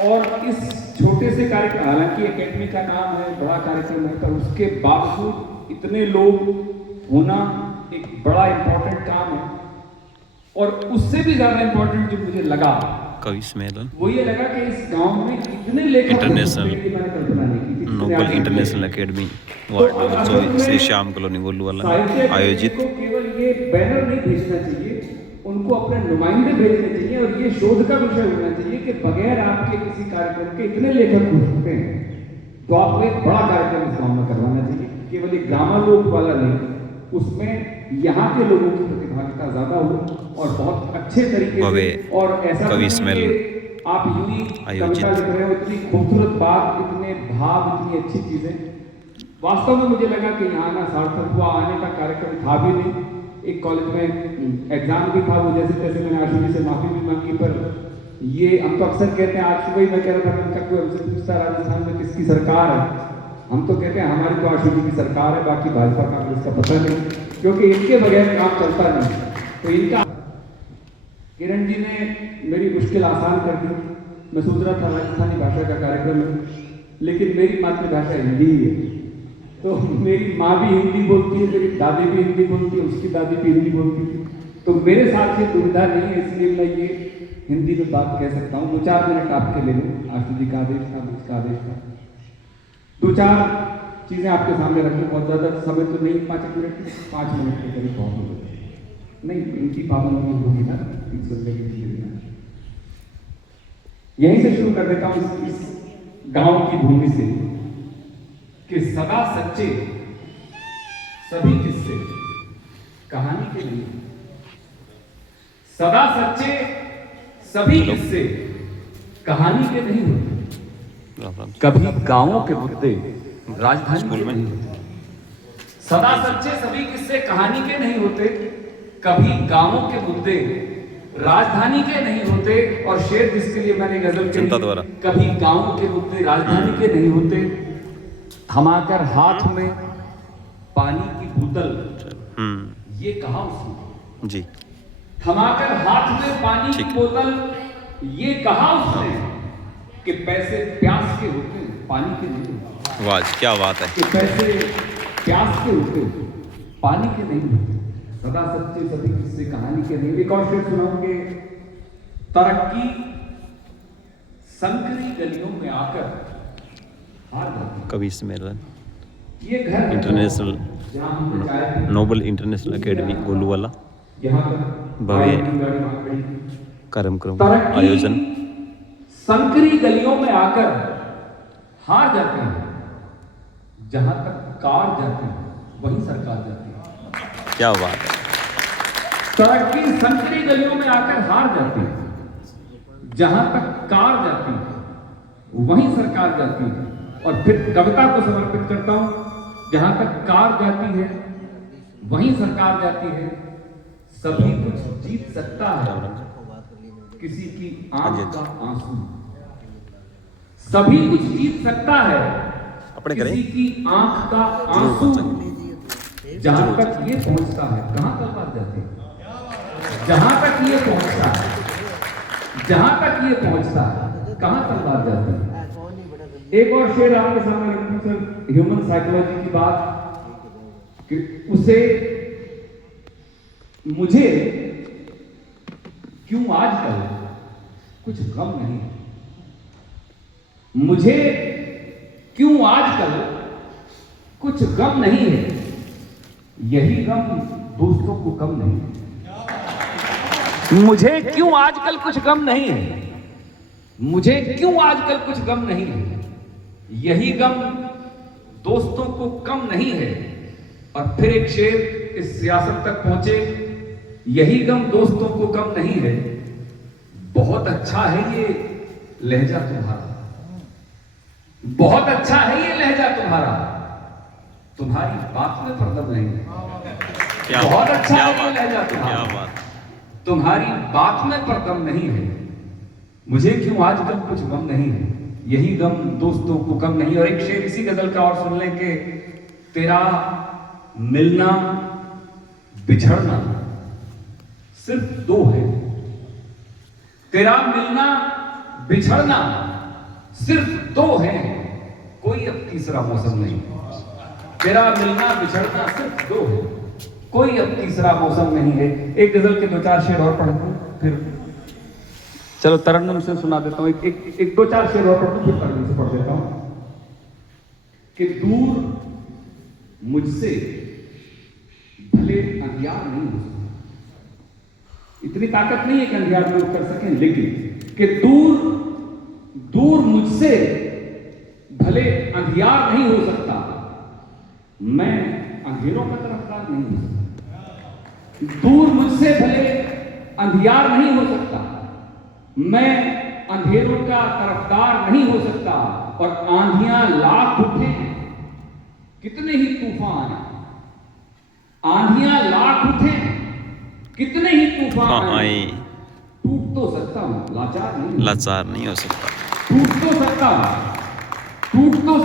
और इस छोटे से कार्यक्रम, हालांकि एकेडमी का नाम है, बड़ा कार्यक्रम है, पर उसके बावजूद इतने लोग होना एक बड़ा इंपॉर्टेंट काम है। और उससे भी ज्यादा इंपॉर्टेंट जो मुझे लगा कवि सम्मेलन वो ये लगा कि इस गांव में इतने लेखक इंटरनेशनल मैंने कल्पना नहीं की थी। Noble international Academy ward number 24 Shri Shyam colony Goluwala में आयोजित को केवल ये बैनर नहीं भेजना चाहिए, उनको अपने नुमाइंदे भेजने चाहिए और ये शोध का विषय होना चाहिए कि बगैर आपके किसी कार्यक्रम के इतने लेखक हो सकते हैं, तो आपको एक बड़ा कार्यक्रम इस गांव में करवाना चाहिए। केवल एक ग्रामालोक वाला नहीं, उसमें यहाँ के लोगों की प्रतिभागिता ज्यादा हो और बहुत अच्छे तरीके से, और ऐसा कवि सम्मेलन आप यूं ही कविता लिख रहे हो, इतनी खूबसूरत बात, इतने भाव, इतनी अच्छी चीजें। वास्तव में मुझे लगा कि यहाँ आना सार्थक हुआ। आने का कार्यक्रम था भी नहीं, एक कॉलेज में एग्जाम भी था, वो जैसे तैसे मैंने आशु जी से माफी भी मांगी। पर ये हम तो अक्सर कहते हैं, आज सुबह ही मैं कह रहा था, उनका कोई हमसे पूछता राजस्थान में किसकी सरकार है, हम तो कहते हैं हमारी तो आशु जी की सरकार है, बाकी भाजपा कांग्रेस का पता नहीं, क्योंकि इनके बगैर काम चलता नहीं। तो इनका, किरण जी ने मेरी मुश्किल आसान कर दी। मैं सोच रहा था राजस्थानी भाषा का कार्यक्रम है, लेकिन मेरी मातृभाषा हिंदी ही है। तो मेरी माँ भी हिंदी बोलती है, मेरी दादी भी हिंदी बोलती है, उसकी दादी भी हिंदी बोलती थी, तो मेरे साथ ये दुविधा नहीं है, इसलिए मैं ये हिंदी में बात कह सकता हूँ। 2-4 मिनट आपके ले लूँ, आशु जी का आदेश था, मुझका आदेश था। 2-4 चीज़ें आपके सामने रखूँ, बहुत ज़्यादा समय तो नहीं, 5 मिनट, 5 मिनट के करीब बहुत नहीं, इनकी पाबंदी होगी ना, यहीं से शुरू कर देता हूँ इस गांव की भूमि से, कि सदा सच्चे सभी किस्से कहानी के नहीं, सदा सच्चे सभी किस्से कहानी के नहीं होते, कभी गांवों के मुद्दे राजधानी में नहीं होते। सदा सच्चे सभी किस्से कहानी के नहीं होते, कभी गांवों के मुद्दे राजधानी के नहीं होते। और शेर जिसके लिए मैंने गजल कही, कभी गांवों के मुद्दे राजधानी के नहीं होते, थमाकर हाथ में पानी की बोतल, ये कहा उसने जी, थमाकर हाथ में पानी की बोतल, ये कहा उसने कि पैसे प्यास के होते हैं, पानी के नहीं होते। वाह, क्या बात है, कि पैसे प्यास के होते हैं, पानी के नहीं होते, सदा सच्चे सभी किस्से कहानी के नहीं। एक और शेर सुनाऊंगे, तरक्की संकरी गलियों में आकर हार जाती। कवि सम्मेलन ये घर international noble international academy Goluwala भव्य कार्यक्रम आयोजन। संकरी गलियों में आकर हार जाते हैं, जहां तक कार जाती है वहीं सरकार जाती है। क्या बात है, तरक्की संकरी गलियों में आकर हार जाती है, जहां तक कार जाती है वहीं सरकार जाती है। और फिर कविता को समर्पित करता हूं, जहां तक कार जाती है वहीं सरकार जाती है, सभी कुछ जीत सकता है किसी की आंख का आंसू, सभी कुछ जीत सकता है किसी की आंख का आंसू, जहां तक ये पहुंचता है कहां तलवार जाती है, जहां तक ये पहुंचता है, जहां तक ये पहुंचता है कहां तलवार जाती है। एक और शेर आपके सामने रखूं सर, ह्यूमन साइकोलॉजी की बात, कि उसे मुझे क्यों आजकल कुछ गम नहीं है, मुझे क्यों आजकल कुछ गम नहीं है, यही गम दोस्तों को कम नहीं है। मुझे क्यों आजकल कुछ गम नहीं है, मुझे क्यों आजकल कुछ गम नहीं है, यही गम दोस्तों को कम नहीं है। और फिर एक शेर इस सियासत तक पहुंचे, यही गम दोस्तों को कम नहीं है, बहुत अच्छा है ये लहजा तुम्हारा, बहुत अच्छा है ये लहजा तुम्हारा, तुम्हारी बात में पर्दा नहीं है, बहुत अच्छा है ये लहजा तुम्हारा, तुम्हारी बात में परदम नहीं है, मुझे क्यों आजकल कुछ गम नहीं है, यही गम दोस्तों को कम नहीं। और एक शेर इसी गजल का और सुन लें कि तेरा मिलना बिछड़ना सिर्फ दो है, तेरा मिलना बिछड़ना सिर्फ दो हैं, कोई अब तीसरा मौसम नहीं। तेरा मिलना बिछड़ना सिर्फ दो है, कोई अब तीसरा मौसम नहीं है। एक गजल के 2-4 शेर और पढ़ दूं, फिर चलो तरन्नुम से सुना देता हूं। एक 2-4 शेर और पढ़ दूं, फिर तरन्नुम से पढ़ देता हूं कि दूर मुझसे भले अंधियार नहीं हो सकता, इतनी ताकत नहीं है कि अंधियार दूर कर सकें, लेकिन कि दूर मुझसे भले अंधियार नहीं हो सकता, मैं अंधेरों का तरफदार नहीं हो सकता। दूर मुझसे भले अंधियार नहीं हो सकता, मैं अंधेरों का तरफदार नहीं हो सकता। और आंधियां लाख उठे, कितने ही तूफान, आंधियां लाख उठे, कितने ही तूफान आए, टूट तो सकता हूं, लाचार नहीं हो सकता। टूट तो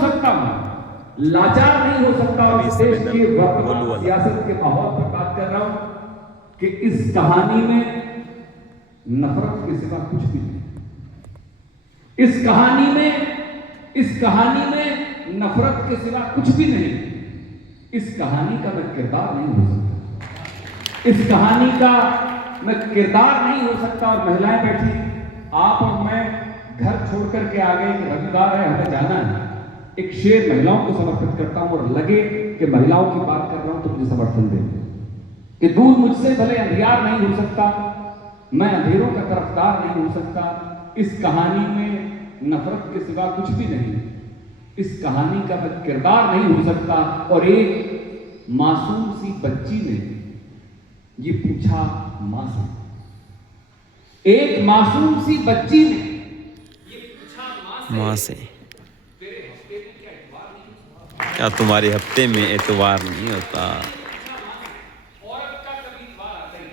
सकता हूं, लाचार नहीं हो सकता। और इस देश की वर्तमान सियासत के माहौल पर बात कर रहा हूं कि इस कहानी में नफरत के सिवा कुछ भी नहीं। इस कहानी में नफरत के सिवा कुछ भी नहीं। इस कहानी का मैं किरदार नहीं हो सकता, इस कहानी का मैं किरदार नहीं हो सकता। और महिलाएं बैठी, आप और मैं घर छोड़ करके आ गए, रविवार है, हमें जाना है। एक शेर महिलाओं को समर्पित करता हूं, और लगे कि महिलाओं की बात कर रहा हूं तो मुझे समर्थन दे कि दूर मुझसे भले अंधियार नहीं हो सकता, मैं अंधेरों का तरफदार नहीं हो सकता। इस कहानी में नफरत के सिवा कुछ भी नहीं। इस कहानी का मैं किरदार नहीं हो सकता। और एक मासूम सी बच्ची ने ये पूछा मां से, एक मासूम सी बच्ची ने ये पूछा मां से, तेरे हफ्ते में क्या इतवार नहीं? क्या तुम्हारे हफ्ते में एतवार नहीं होता? औरत का कभी इतवार आता ही।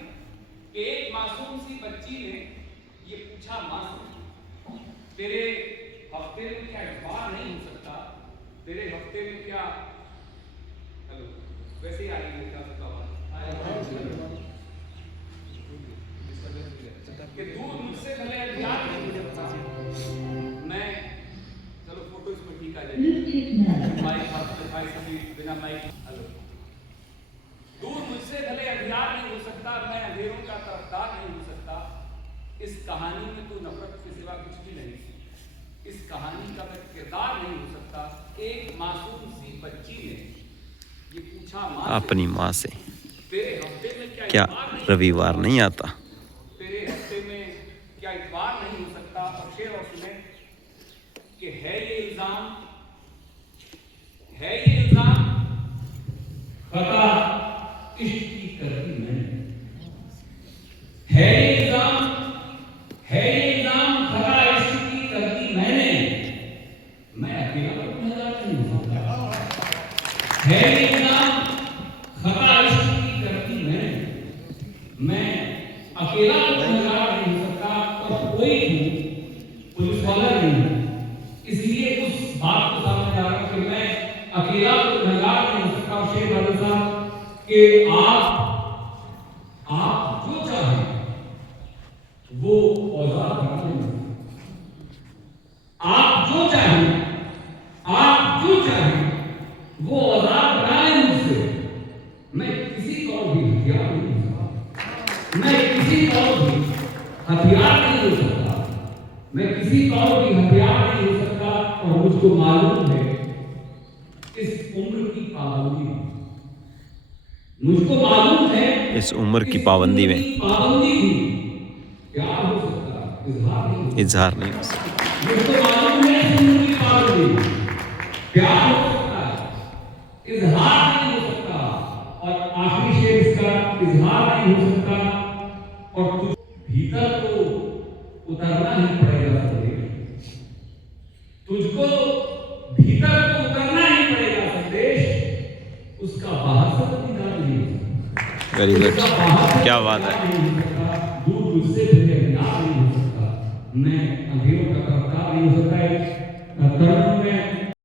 एक मासूम सी बच्ची ने ये पूछा मां से, तेरे हफ्ते में क्या इतवार नहीं हो सकता? तेरे हफ्ते में क्या, हेलो, वैसे ही आ रही है क्या कि दूर मुझसे भले अंधियार नहीं हो सकता, मैं, चलो फोटो इसमें ठीक आ जाएगी, माइक हाथ दिखाई सभी बिना माइक, हेलो, दूर मुझसे भले अंधियार नहीं हो सकता, मैं अंधेरों का तरफदार नहीं हो सकता। इस कहानी में तो नफरत के सिवा कुछ भी नहीं। इस कहानी का मैं किरदार नहीं हो सकता। एक मासूम सी बच्ची ने ये पूछा मां से, अपनी माँ से, तेरे हफ्ते में क्या रविवार नहीं आता? तेरे हफ्ते में क्या इतवार नहीं हो सकता? और शेर और सुने कि है ये इल्जाम खता इश्क की करती मैंने, है ये इल्जाम खता इश्क की करती मैंने, मैं अकेला तो गुनहगार नहीं हो सकता। है ये इल्जाम खता इश्क की करती मैंने, मैं अकेला तो गुनहगार नहीं हो सकता। और कोई पुलिस वाला नहीं, इसलिए उस बात को सामने आ रहा हूं कि मैं अकेला तो गुनहगार नहीं हो सकता। शेर वाले साहब कि आप जो चाहें वो औजार बना लें, आप जो चाहें वो औजार बना लें मुझसे, मैं किसी को भी हथियार नहीं हो सकता, मैं किसी को भी हथियार नहीं हो सकता, मैं किसी को भी हथियार नहीं हो सकता। और मुझको मालूम है इस उम्र की पाबंदी, मुझको मालूम है इस उम्र की पाबंदी में भी क्या हो सकता, इजहार नहीं हो सकता। मुझको मालूम है इस उम्र की पाबंदी क्या हो सकता है, इजहार नहीं हो सकता। और आखिरी शेर इसका, इजहार नहीं हो सकता और कुछ भीतर तो उतरना ही पड़ेगा संदेश, तुझको भीतर तो उतरना ही पड़ेगा संदेश, उसका बाहर से तो निकाल नहीं हो सकता। वेरी गुड, क्या बात है। दूर मुझसे भले अंधियार नहीं हो सकता, मैं अंधेरों का तरफदार नहीं हो सकता।